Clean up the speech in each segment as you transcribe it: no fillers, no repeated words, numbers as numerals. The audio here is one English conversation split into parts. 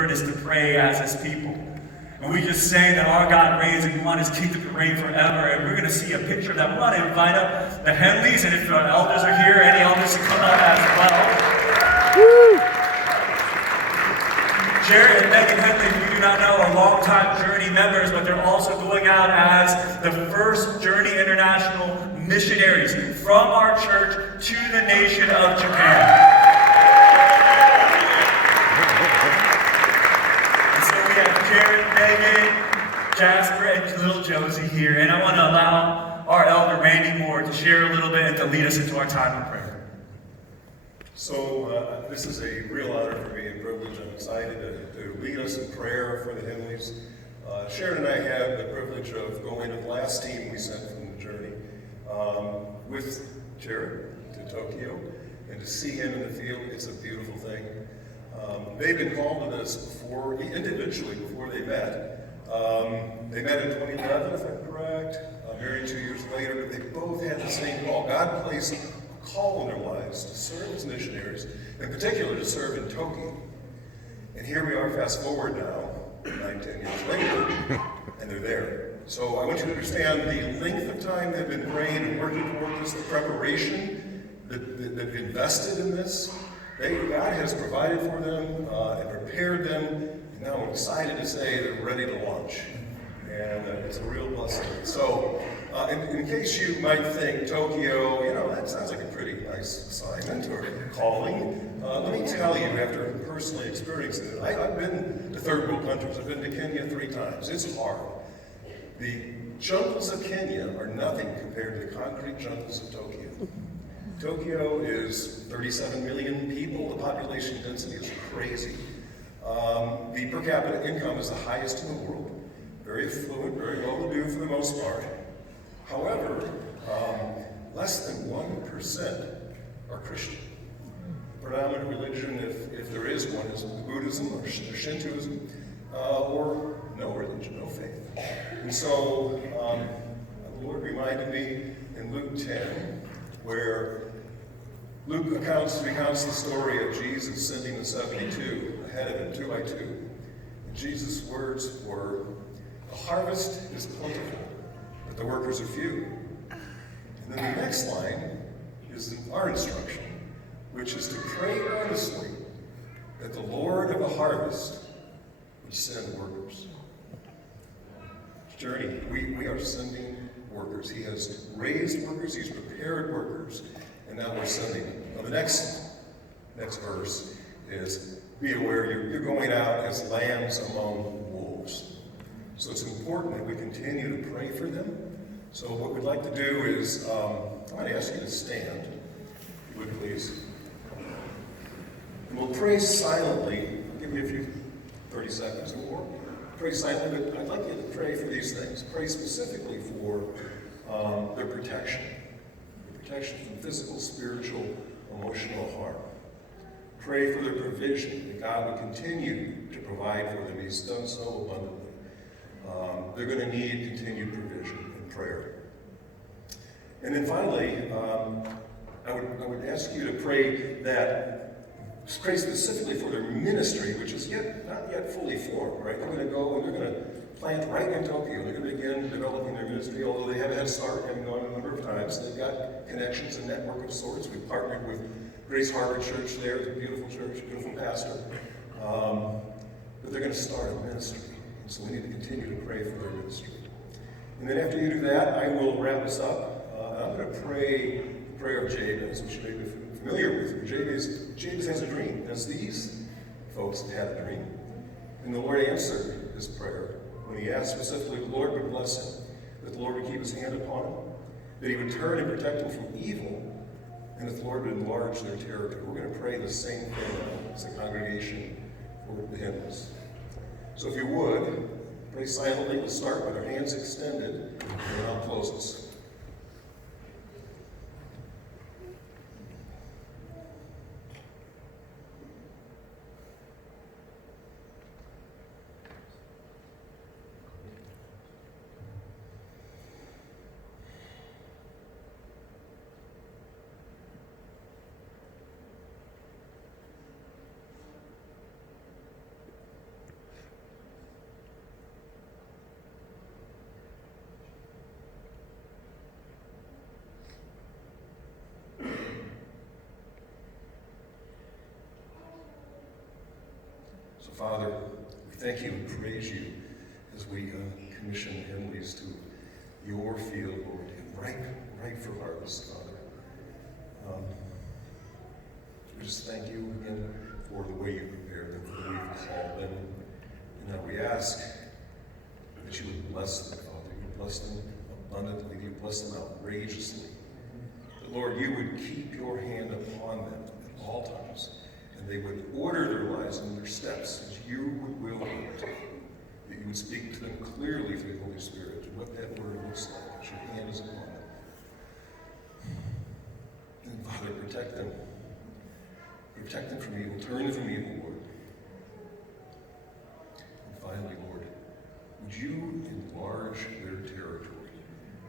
is to pray as his people. And we just say that our God reigns and we want his kingdom to reign forever. And we're going to see a picture of that. We want to invite up the Henleys, and if our elders are here, any elders to come up as well. Woo! Jerret and Megan Henley, if you do not know, are longtime Journey members, but they're also going out as the first Journey International missionaries from our church to the nation of Japan. Jerret, Megan, Jasper, and little Josie here, and I want to allow our elder Randy Moore to share a little bit and to lead us into our time of prayer. So this is a real honor for me and privilege. I'm excited to lead us in prayer for the Henleys. Sharon and I had the privilege of going to the last team we sent from the Journey with Jerret to Tokyo, and to see him in the field, it's a beautiful thing. They've been called to this before, individually, before they met. They met in 2011, if I'm correct, married 2 years later, but they both had the same call. God placed a call in their lives to serve as missionaries, in particular to serve in Tokyo. And here we are, fast forward now, 9-10 years later, and they're there. So I want you to understand the length of time they've been praying and working toward this, the preparation that they've invested in this. God has provided for them and prepared them, and now I'm excited to say they're ready to launch. And it's a real blessing. So, in case you might think Tokyo, that sounds like a pretty nice assignment or calling, let me tell you, after personally experiencing it, I've been to third world countries. I've been to Kenya 3 times. It's hard. The jungles of Kenya are nothing compared to the concrete jungles of Tokyo. Tokyo is 37 million people. The population density is crazy. The per capita income is the highest in the world. Very affluent, very well-to-do for the most part. However, less than 1% are Christian. Predominant religion, if there is one, is Buddhism or Shintoism, or no religion, no faith. And so, the Lord reminded me in Luke 10, where Luke recounts the story of Jesus sending the 72 ahead of him, 2 by 2. And Jesus' words were, "The harvest is plentiful, but the workers are few." And then the next line is our instruction, which is to pray earnestly that the Lord of the harvest would send workers. Journey, we are sending workers. He has raised workers, he's prepared workers, and now we're sending them. Now the next verse is, be aware you're going out as lambs among wolves. So it's important that we continue to pray for them. So what we'd like to do is, I'm going to ask you to stand, if you would please. And we'll pray silently. I'll give you a few 30 seconds or more. Pray silently, but I'd like you to pray for these things. Pray specifically for their protection. Protection from physical, spiritual, emotional harm. Pray for their provision, that God would continue to provide for them. He's done so abundantly. They're going to need continued provision and prayer. And then finally, I would ask you to pray specifically for their ministry, which is not yet fully formed, right? They're going to go and they're going to plant right in Tokyo. They're going to begin developing their ministry, although they have a head start, having gone a number of times. They've got connections and network of sorts. We've partnered with Grace Harbor Church there. It's a beautiful church, beautiful pastor. But they're going to start a ministry. And so we need to continue to pray for their ministry. And then after you do that, I will wrap us up. I'm going to pray the prayer of Jabez, which you may be familiar with. Jabez has a dream, as these folks had a dream. And the Lord answered his prayer when he asked specifically, the Lord would bless him, that the Lord would keep his hand upon him, that he would turn and protect him from evil, and that the Lord would enlarge their territory. We're going to pray the same thing as a congregation for the Henleys. So if you would, pray silently. We'll start with our hands extended, and then I'll close us. Father, we thank you and praise you as we commission Henleys to your field, Lord, and ripe for harvest, Father. We just thank you again for the way you prepared them, for the way you called them. And now we ask that you would bless them, Father. You would bless them abundantly. You would bless them outrageously. That, Lord, you would keep your hand upon them at all times, and they would order their lives and their steps as you would will them to. That you would speak to them clearly through the Holy Spirit, and what that word looks like, as your hand is upon them. And Father, protect them. Protect them from evil. Turn them from evil, Lord. And finally, Lord, would you enlarge their territory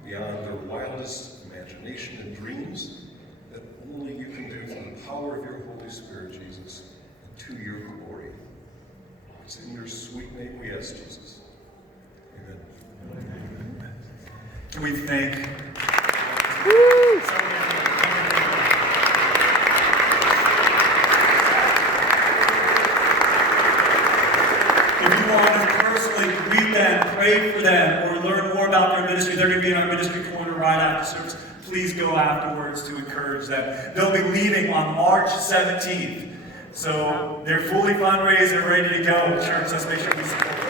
beyond their wildest imagination and dreams that only you can do through the power of your Holy Spirit, Jesus, and to your glory. It's in your sweet name we ask, Jesus. Amen. We thank If you want to personally greet them, pray for them, or learn more about their ministry, they're going to be in our ministry corner right after service. Please go afterwards to encourage them. They'll be leaving on March 17th. So they're fully fundraised and ready to go. Church, let's make sure we support them.